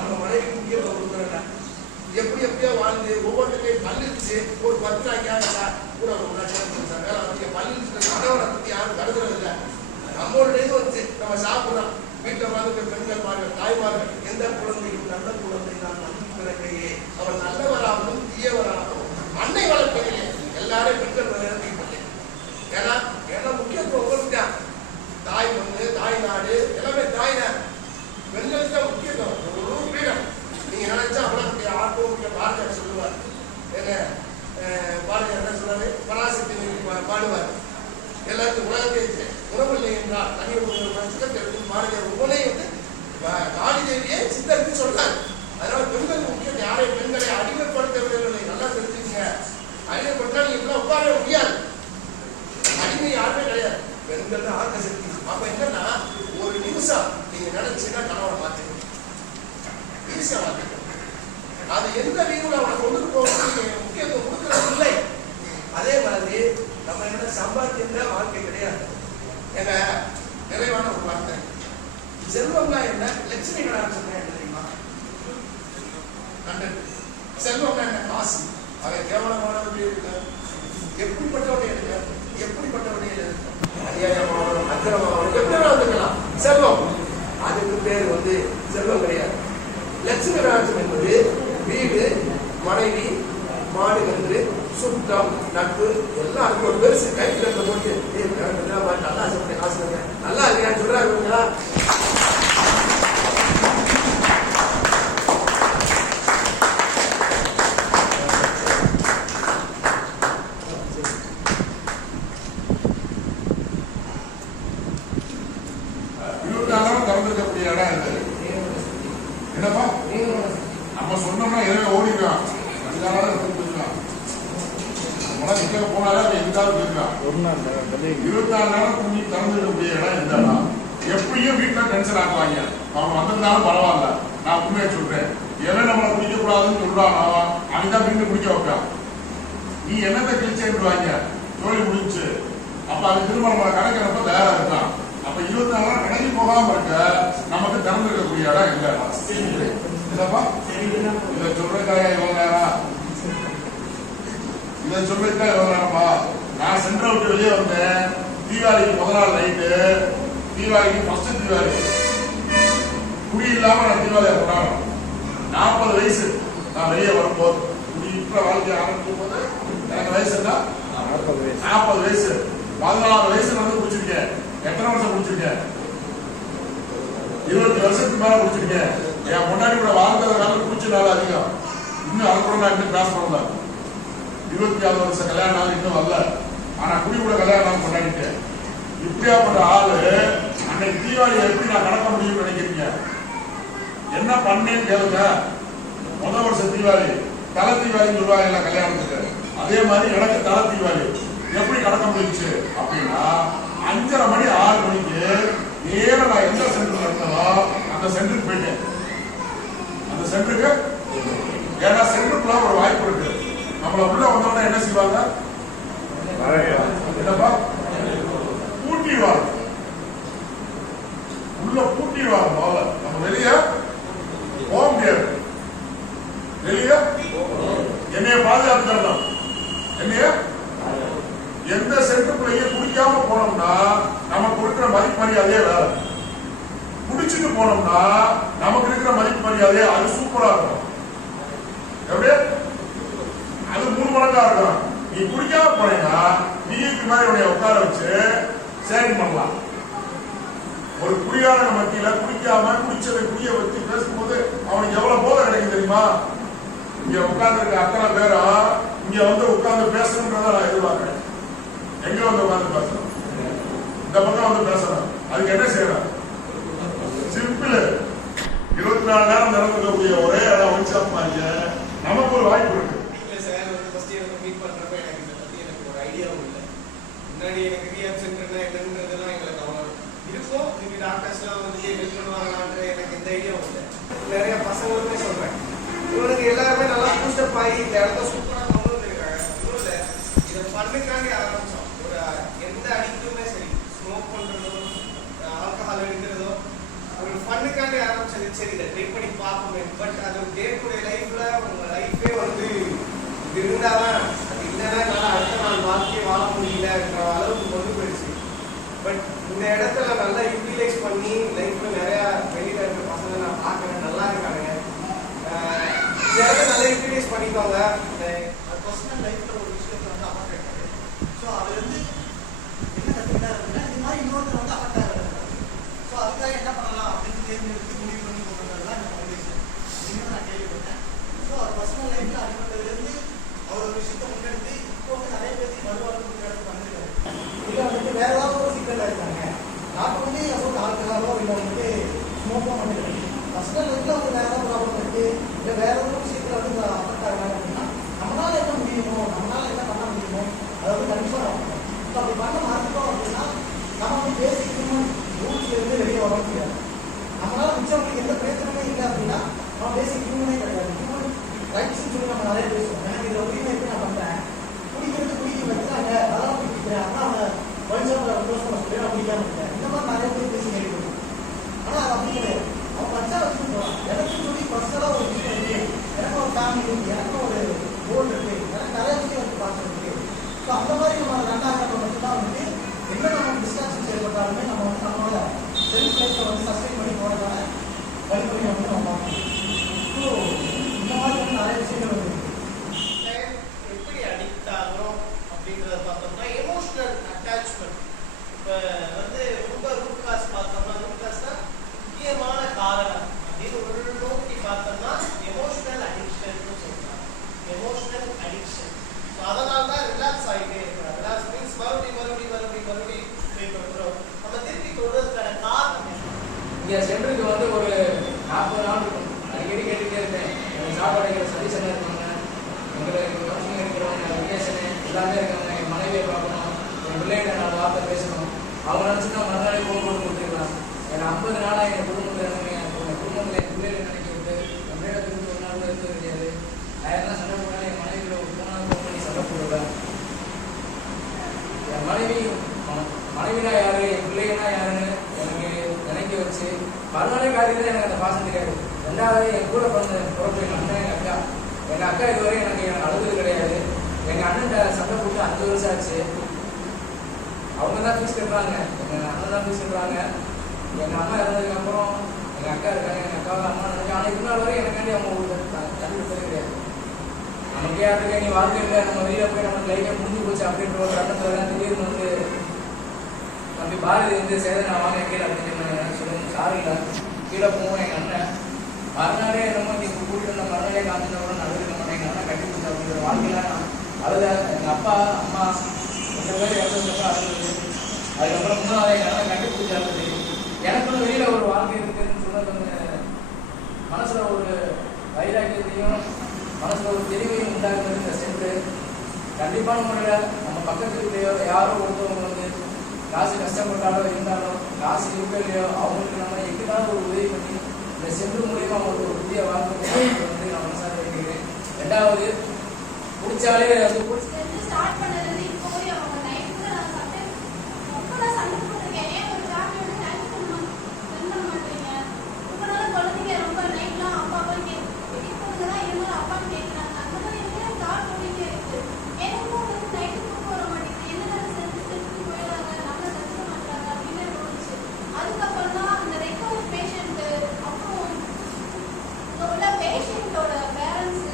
நம்ம மனைவி முக்கியத்துவம் கொடுக்குறேன். எப்படி எப்படியோ வாழ்ந்து ஒவ்வொன்றுத்தையும் பள்ளிச்சு ஒரு 10 ரூபாய்க்காக கூட ஒரு வேலை வந்து பள்ளிச்சு கணவனை பற்றி யாரும் கருதுறது இல்லை. நம்மளுடைய வச்சு நம்ம சாப்பிட்றோம். வீட்டில் வந்து பெண்கள் மார்கள் தாய்மார்கள் எந்த குழந்தையும் நல்ல குழந்தை நான் நம்பி பிறக்கையே அவர் நல்லவராகவும் தீயவராகவும் அன்னை வளர்ப்பதிலே எல்லாரும் பெண்கள் இறங்கிப்பட்டேன். ஏன்னா ஏன்னா முக்கியத்துவம் உங்களுக்கு தான். தாய் வந்து தாய் நாடு எல்லாமே தாய் நாடு. பெண்களுக்கு தான் முக்கியத்துவம். ஒரு ஃப்ரீடம் நீங்க நினைச்சா அவ்வளோ ஆர்வம் பாரதியார் சொல்லுவார். என்ன பாரதியார் என்ன சொல்றாரு? பராசக்தி பாடுவார். எல்லாத்துக்கும் உலகத்தை உறவில்லை என்றால் தனி பாரதியார் உங்களை வந்து காளி தேவியை சித்தருக்கு சொல்றாரு. அதனால பெண்கள் முக்கியம். யாரையும் பெண்களை அடிமைப்படுத்தவில்லை. நல்லா தெரிஞ்சுங்க. அடிமைப்படுத்தா நீங்க இப்பெல்லாம் உட்கார முடியாது. அடிமை யாருமே கிடையாது. பெண்கள் தான் ஆக்க சக்தி. அப்ப என்னன்னா ஒரு நிமிஷம் நீங்க நினைச்சீங்கன்னா கணவனை மாத்திக்கணும். ஈஸியா மாத்திக்கணும். அது எந்த வீடுல அவனை கொண்டு போகிறது முக்கியத்துவம் கொடுக்கறது இல்லை. அதே மாதிரி நம்ம என்ன சம்பாத்தியம் வாழ்க்கை கிடையாது. எங்க நிறைவான ஒரு வார்த்தை செல்வம்னா என்ன? லட்சுமி கடாட்சம் சொன்னேன் தெரியுமா? செல்வம்னா என்ன? காசு. அதை கேவலமானவர்களே இருக்க, எப்படிப்பட்டவனே இருக்க, எப்படிப்பட்டவனே இருக்க, அநியாயமானவன் அக்கிரமானவன் எப்படி வந்துக்கலாம். செல்வம் அதுக்கு பேர் வந்து செல்வம் கிடையாது. லட்சுமி கடாட்சம் என்பது வீடு, மனைவி, மாடு, கன்று, சுத்தம், நட்பு எல்லாம் அதுக்கு ஒரு பெருசு கைத்துல போட்டு நல்லா ஆசைப்படுங்க நல்லா இருக்கான்னு சொல்றாங்க. திறந்திருக்கக்கூடிய இடம் இருக்கு. என்னப்பா நம்ம சொன்னோம்னா எதுவுமே ஓடிக்கலாம். போனாலே எங்காவது போயிருக்கான். 24 நேரம் குஞ்சு திறந்துருக்கக்கூடிய இடம் இந்த இடம். எப்படியும் வீட்டுல டென்ஷன் ஆக்குவாங்க. அவங்க வந்திருந்தாலும் பரவாயில்ல. நான் உண்மையை சொல்றேன். எவன் நம்மளை குடிக்க கூடாதுன்னு சொல்றானோ அவன்தான் மீண்டும் குடிக்க வைப்பான். நீ என்னத்தை கிழிச்சேன்னுவாங்க. தோழி முடிஞ்சு அப்ப அது திருமணம் கணக்கிறப்ப தயாரா இருக்கான். அப்ப 24 நேரம் கணக்கி போகாம இருக்க நமக்கு திறந்துருக்கக்கூடிய இடம் இந்த இடம். இல்லப்பா இதை சொல்றதுக்காக எவ்வளவு நேரம்? இதை சொல்லிட்டா எவ்வளவு நேரமா? நான் சென்ட்ரல் விட்டு வெளியே வந்தேன். தீபாவளிக்கு முதல் நாள் நைட்டு, தீபாவளிக்கு ஃபர்ஸ்ட் தீபாவளி. குடி இல்லாம நான் தீபாவளியை கொண்டாடணும். 40 வயசு நான் வெளியே வரும்போது குடியிட்ட வாழ்க்கை ஆரம்பிக்கும் போது எனக்கு வயசு என்ன? 40 வயசு. 14 வயசுல வந்து குடிச்சிருக்கேன். எத்தனை வருஷம் குடிச்சிருக்கேன்? 20 வருஷத்துக்கு மேல குடிச்சிருக்கேன். என் முன்னாடி கூட வாழ்ந்ததுனால குடிச்சனால அதிகம். இன்னும் அது கூட நான் இன்னும் கிராஸ் பண்ணல. 26 வருஷம் கல்யாணம் நாள் இன்னும் வரல. ஆனா குடி கூட கல்யாணம் கொண்டாடிட்டேன். இப்படியாப்பட்ட ஆளு அன்னைக்கு தீபாவளியை எப்படி நான் கடக்க முடியும்னு நினைக்கிறீங்க? என்ன பண்ணேன்னு கேளுங்க. முதல் வருஷம் தீபாவளி தலை தீபாவளின்னு சொல்லுவாங்க கல்யாணத்துக்கு. அதே மாதிரி எனக்கு தலை தீபாவளி எப்படி கடக்க முடிஞ்சுச்சு அப்படின்னா 5:30 மணி 6 மணிக்கு நேரம் நான் எந்த சென்டர் நடத்தனோ அந்த சென்டருக்கு போயிட்டேன். அந்த சென்டருக்கு ஏன்னா சென்டருக்குள்ள ஒரு வாய்ப்பு இருக்கு. நம்மள உள்ள வந்தோம்னா என்ன செய்வாங்க? என்னப்பா பூட்டிடுவாங்க. உள்ள பூட்டிடுவாங்க. முதல்ல நம்ம வெளியே போக முடியாது. வெளியே என்னைய பாதுகாத்துக்கலாம். என்னைய எந்த சென்டருக்குள்ளேயே குடிக்காம போனோம்னா நமக்கு இருக்கிற மதிப்பு மரியாதையே வேற. குடிச்சுட்டு போனோம்னா நமக்கு இருக்கிற மதிப்பு மரியாதையே அது சூப்பரா இருக்கும். எப்படி அது 3 மடங்கா இருக்கும். நீ குடிக்காம போனீங்கன்னா விஐபி மாதிரி உடைய உட்கார வச்சு ஷேரிங் பண்ணலாம். ஒரு குடியார மத்தியில குடிக்காம குடிச்சதை குடிய வச்சு பேசும்போது அவனுக்கு எவ்வளவு போதை கிடைக்கும் தெரியுமா? இங்க உட்கார்ந்து இருக்க அத்தனை பேரும் இங்க வந்து உட்கார்ந்து பேசணுன்றத நான் எதிர்பார்க்கிறேன். எங்க வந்து உட்கார்ந்து பேசணும்? இந்த பக்கம் வந்து பேசணும். அதுக்கு என்ன செய்யணும்? சிம்பிள். 24 நேரம் நடந்துக்கக்கூடிய ஒரே இடம் ஒன் ஷாப் மாதிரி நமக்கு ஒரு வாய்ப்பு இருக்கு. முன்னாடி எனக்கு ரீஹாப் சென்டர்னா என்னன்றதெல்லாம் எங்களுக்கு அவ்வளோ இருக்கும். இன்னைக்கு டாக்டர்ஸ்லாம் வந்து ஹெல்ப் பண்ணுவாங்களான்ற எனக்கு எந்த ஐடியாவும் இல்லை. நிறைய பசங்களுமே சொல்றேன், இவனுக்கு எல்லாருமே நல்லா பூஸ்டப் ஆகி இந்த இடத்த சூப்பராக கொண்டு வந்துருக்காங்க. இன்னும் இல்லை, இதை பண்ணுக்காண்டி ஆரம்பிச்சோம். ஒரு எந்த அடிக்டுமே சரி, ஸ்மோக் பண்ணுறதோ ஆல்கஹால் எடுக்கிறதோ ஒரு ஃபன்னுக்காண்டி ஆரம்பிச்சது. சரி, இதை ட்ரை பண்ணி பார்ப்போமே. பட் அது டே டு டே லைஃப்ல உங்க லைஃபே வந்து இது இருந்தாதான், அது இல்லைன்னா என்னால் அடுத்த நாள் வாழ்க்கையை வாழ முடியலன்ற அளவுக்கு கொண்டு போயிடுச்சு. பட் இந்த இடத்துல நல்லா யூட்டிலைஸ் பண்ணி லைஃப்ல நிறையா வெளியில இருக்கிற பசங்க நான் பார்க்குறேன், நல்லா இருக்காங்க. இந்த இடத்துல நல்லா யூட்டிலைஸ் பண்ணிக்கோங்க. பர்சனல் லைஃப்ல ஒரு விஷயத்தை வந்து அஃபெக்ட் ஆகிட்டாரு. ஸோ அது வந்து என்ன கற்றுக்கிட்டா இருக்குன்னா, இது மாதிரி இன்னொருத்தர் வந்து அஃபெக்ட் ஆகிறாங்க. ஸோ அதுக்காக என்ன பண்ணலாம் அப்படின்னு தேர்ந்தெடுத்து முடிவு பண்ணி போகிறதெல்லாம் இந்த ஃபவுண்டேஷன் இன்னும் நான் கேள்விப்பட்டேன். ஸோ அவர் பர்சனல் லைஃப்ல அடிப்பட்டதுலேருந்து அவர் ஒரு விஷயத்தை முன்னெடுத்து இப்போ வந்து நிறைய பேருக்கு மறுவாழ்வு பண்ணிருக்காரு. இல்லை வந்துட்டு வேற ஏதாவது ஒரு சிக்கலில் இருக்காங்க, நாட்டு வந்து அசோட் ஆல்கஹாலோ இல்லை வந்துட்டு ஸ்மோக்கோ பண்ணிருக்காங்க. பர்சனல் லைஃப்ல வந்து வேற ஏதாவது ப்ராப்ளம் இருக்கு, இல்லை வேற ஏதாவது விஷயத்தில் வந்து அஃபெக்ட் ஆகிறாங்க அப்படின்னா நம்மளால என்ன முடியுமோ, நம்மளால என்ன பண்ண முடியுமோ அதை வந்து கண்டிப்பாக ஆகும். ஸோ அப்படி பண்ண மாற்றிட்டோம் அப்படின்னா நம்ம வந்து பேசிக் ஹியூமன் ரூல்ஸ்ல இருந்து வெளியே வர முடியாது. நம்மளால மிச்சவங்களுக்கு எந்த பிரச்சனையுமே இல்லை அப்படின்னா நம்ம பேசிக் ஹியூமனே கிடையாது. ஹியூமன் ரைட்ஸ்ன்னு சொல்லி நம்ம நிறைய பேசுவோம். எனக்கு இதில் உரிமை இருக்கு, நான் பண்ணுறேன், குடிக்கிறது குடிக்க வச்சாங்க, அதெல்லாம் குடிக்கிறேன், ஆனால் அவங்க வயசாக க்ளோஸ் பண்ண சொல்லி நான் குடிக்காம இருக்கேன். இந்த மாதிரி நிறைய பேர் பேசி கேள்விப்படுவோம். ஆனால் அது அப்படி கிடையாது. அவங்க வச்சா வச்சுருக்கோம். எனக்கு சொல்லி பர்சனலாக ஒரு விஷயம் இருக்கு, எனக்கு ஒரு ஃபேமிலி இருக்கு, எனக்கு ஒரு கோல் இருக்கு, எனக்கு நிறைய விஷயம் வந்து பார்த்துருக்கு. ஸோ அந்த மாதிரி நம்ம ரெண்டாவது மட்டும்தான் வந்து என்ன நமக்கு டிஸ்ட்ராக்ஷன் ஏற்பட்டாலுமே நம்ம வந்து நம்மளோட செல்ஃப் லைஃப்பை வந்து சஸ்டெயின் பண்ணி போகிறதால வழிமுறையை வந்து நம்ம பார்க்கணும். ஸோ இந்த மாதிரி வந்து நிறைய விஷயங்கள் வந்து எப்படி அடிக்ட் ஆகிறோம் அப்படின்றத பார்த்தோம்னா எமோஷனல் அட்டாச்மெண்ட். இப்போ வந்து ரொம்ப ரூட் காஸ் பார்த்தோம்னா, ரூட் காஸ்னா முக்கியமான காரணம் அப்படின்னு ஒரு நோக்கி பார்த்தோம்னா எமோஷனல் அடிக்ஷன் சொல்றாங்க. Emotional addiction. ஸோ அதனால தான் ரிலாக்ஸ் ஆகிட்டே இருக்கிறோம். ரிலாக்ஸ் மீன்ஸ் மறுபடியும் போயிட்டு வந்துடும். நம்ம திருப்பி கொள்வதற்கான காரணம் என்ன? இங்கே சென்டருக்கு வந்து ஒரு 40 நாள் இருக்கும். அடிக்கடி கேட்டுகிட்டே இருப்பேன். எனக்கு சாப்பாடு வைக்கிற சர்வீஸ் எல்லாம் இருக்காங்க, எங்களுக்கு கவுன்சிலிங் இருக்கிறவங்க, ரிலேஷனு எல்லாமே இருக்காங்க. என் மனைவியை பார்க்கணும், என் பிள்ளைகிட்ட 4 வார்த்தை பேசணும். அவங்க நினச்சிட்டு மறுநாளே ஃபோன் போட்டு கொடுத்துருக்கலாம். எனக்கு 50 நாளாக என் குடும்பத்தில் இருந்தேன், என் குடும்பத்தில் என் பிள்ளைகளை நினைக்க விட்டு என் பிள்ளைகளை திரும்பி ஒரு நாள் கூட இருக்க கிடையாது. நான் என்ன சண்டை போனாலும் என் மனைவியில் ஒரு ஃபோன் பண்ணி சண்டை போடுவேன். என் மனைவினா யாரு, என் பிள்ளைனா யாருன்னு எனக்கு நினைக்க வச்சு மறுநாளே காரியத்தில் எனக்கு அந்த பாசம் தெரியாது. ரெண்டாவது என் கூட பிறப்பு எங்கள் அண்ணன், எங்கள் அக்கா இதுவரை எனக்கு அழுது கிடையாது. எங்கள் அண்ணன் சண்டை போட்டு 5 வருஷம் ஆச்சு. அவங்க தான் ஃபீஸ் கட்டுறாங்க, எங்கள் அண்ணன் தான் ஃபீஸ் கட்டுறாங்க. எங்கள் அம்மா இறந்ததுக்கப்புறம் எங்கள் அக்கா இருக்காங்க, எங்கள் அக்காவை அம்மா நினைச்சு. ஆனால் இந்நாள் வரை எனக்காண்டி அவங்க தள்ளி விட்டதே கிடையாது. நமக்கே யாருக்கு நீ வாழ்க்கையில் நம்ம வெளியில் போய் நமக்கு லைஃபை முடிஞ்சு போச்சு அப்படின்ற ஒரு கட்டத்தில் தான் திடீர்னு வந்து தம்பி பாரதி வந்து சேதனை வாங்க கீழே அப்படின்னு சொல்லுங்க. சாரி இல்லை, கீழே போவோம். எங்கள் அண்ணன் மறுநாளே என்னமோ நீங்கள் கூட்டிட்டு வந்த மறுநாளே காமிச்சவங்க நல்லது நம்ம எங்கள் அண்ணன் கட்டி கொடுத்தா அப்படிங்கிற வாழ்க்கையில் அழுத. எங்கள் அப்பா அம்மா 2 பேர் இறந்ததுக்கப்புறம் அழுது. அதுக்கப்புறம் 3வது எங்கள் அண்ணன் கட்டி கொடுத்து அழுது. எனக்குன்னு வெளியில் ஒரு வாழ்க்கை இருக்குதுன்னு சொன்னது வந்து மனசில் ஒரு வைராக்கியத்தையும் மனசில் ஒரு தெளிவையும் உண்டாக்குறது இந்த சென்று. கண்டிப்பான முறையில் நம்ம பக்கத்துலையோ யாரோ ஒருத்தவங்க வந்து காசு கஷ்டப்பட்டாலோ இருந்தாலும் காசு இருக்கோ இல்லையோ அவங்களுக்கு நம்ம எங்கிட்டாலும் ஒரு உதவி பண்ணி இந்த சென்று மூலியமா அவங்களுக்கு ஒரு புதிய வாழ்க்கை வந்து நான் மனசாக வைக்கிறேன். 2வது பிடிச்சாலே வந்து பேஷண்டோட பேரண்ட்ஸ்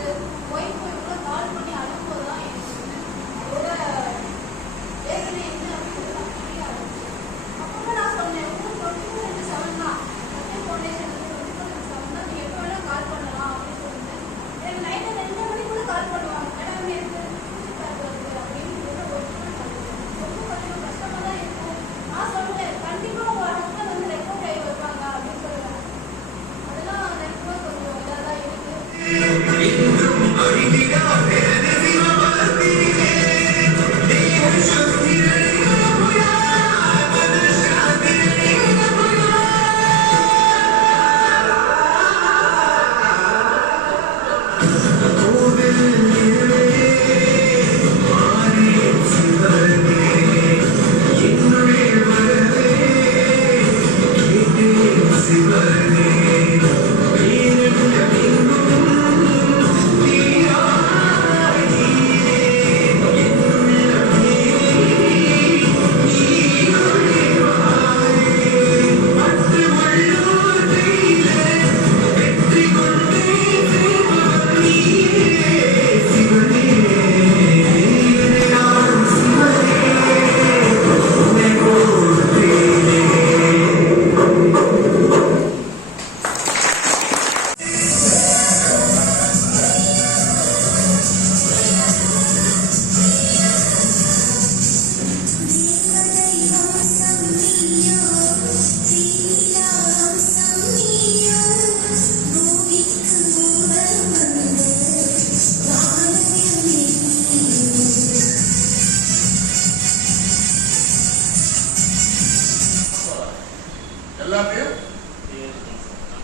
எல்லாத்தையும்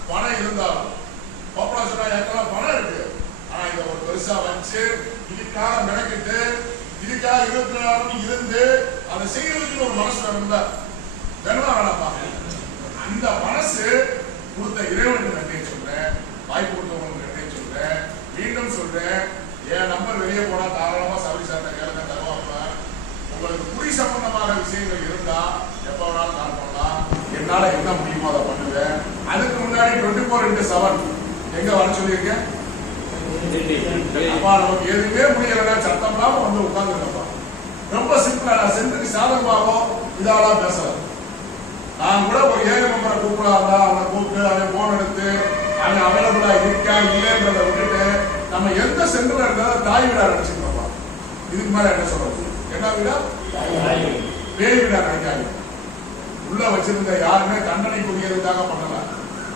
பணம் இருந்தாலும் பாப்புலேஷனா ஏற்கலாம் பணம் இருக்கு. ஆனா இதை ஒரு பெருசா வச்சு இதுக்காக மெனக்கிட்டு இதுக்காக 24 மணி இருந்து அதை செய்யறதுக்கு ஒரு மனசு வேணும்ல, வேணுமா வேணாப்பா? இந்த மனசு கொடுத்த இறைவனுக்கு நன்றி சொல்றேன், வாய்ப்பு கொடுத்தவங்களுக்கு நன்றி சொல்றேன். மீண்டும் சொல்றேன், என் நம்பர் வெளியே போனா தாராளமா சர்வீஸ் ஆட்ட கேளுங்க, தருவாங்க. உங்களுக்கு குறி சம்பந்தமான விஷயங்கள் இருந்தா எப்ப வேணாலும் கால் பண்ணலாம். என்னால என்ன முடியுமோ அதை பண்ணுவேன். அதுக்கு முன்னாடி 24x7 எங்க வர சொல்லியிருக்கேன்? அப்பா நமக்கு எதுவுமே முடியலன்னா சத்தம் இல்லாம வந்து உட்கார்ந்துருக்கப்பா. ரொம்ப சிம்பிளா, நான் சென்டருக்கு சாதகமாகவோ இதாலாம் பேசல. நான் கூட ஒரு ஏழை மெம்பரை கூப்பிடா இருந்தா அவனை கூப்பிட்டு அவன் போன் எடுத்து அவன் அவைலபிளா இருக்கா இல்லைன்றத விட்டுட்டு நம்ம எந்த சென்டர்ல இருந்தாலும் தாய் வீடா நினைச்சுக்கிறோம்ப்பா. இதுக்கு மேல என்ன சொல்றது? என்ன வீடா? பேய் வீடா நினைக்காது. உள்ள வச்சிருந்த யாருமே தண்டனை புரியறதுக்காக பண்ணல,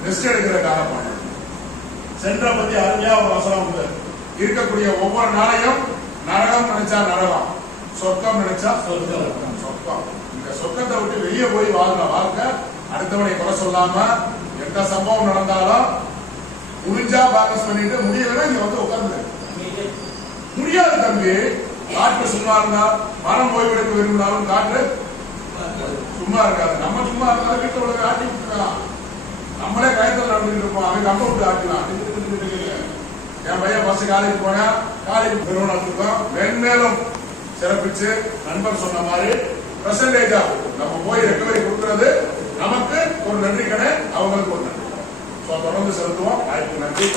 ரெஸ்ட் எடுக்கிறதுக்காக பண்ணல. சென்டரை பத்தி அருமையா ஒரு வசனம் உண்டு. இருக்கக்கூடிய ஒவ்வொரு நாளையும் நரகம் நினைச்சா நரகம், சொர்க்கம் நினைச்சா சொர்க்கம். இந்த சொர்க்கத்தை விட்டு வெளியே போய் வாழ்ற வாழ்க்கை, அடுத்தவனை குறை சொல்லாம எந்த சம்பவம் நடந்தாலும் முடிஞ்சா பேலன்ஸ் பண்ணிட்டு, முடியலன்னா இங்க வந்து உட்கார்ந்து முடியாது தம்பி. காற்று சும்மா இருந்தா மரம் ஓய்வெடுக்க விரும்பினாலும் காற்று சும்மா இருக்காது. நம்ம சும்மா இருந்தாலும் வீட்டு உள்ள ஆட்டி விட்டுக்கலாம். நம்மளே கயத்தில் நடந்துட்டு இருப்போம், அவங்க நம்ம விட்டு ஆட்டலாம். என் பையன் பஸ் காலேஜ் போனா காலேஜ் நிறுவனத்துக்கும் மென்மேலும் சிறப்பிச்சு நண்பர் சொன்ன மாதிரி பெர்சன்டேஜா நம்ம போய் ரெக்கவரி கொடுக்கறது நமக்கு ஒரு நன்றி கடை, அவங்களுக்கு ஒரு நன்றி. தொடர்ந்து செலுத்துவோம். வாய்ப்பு நன்றி.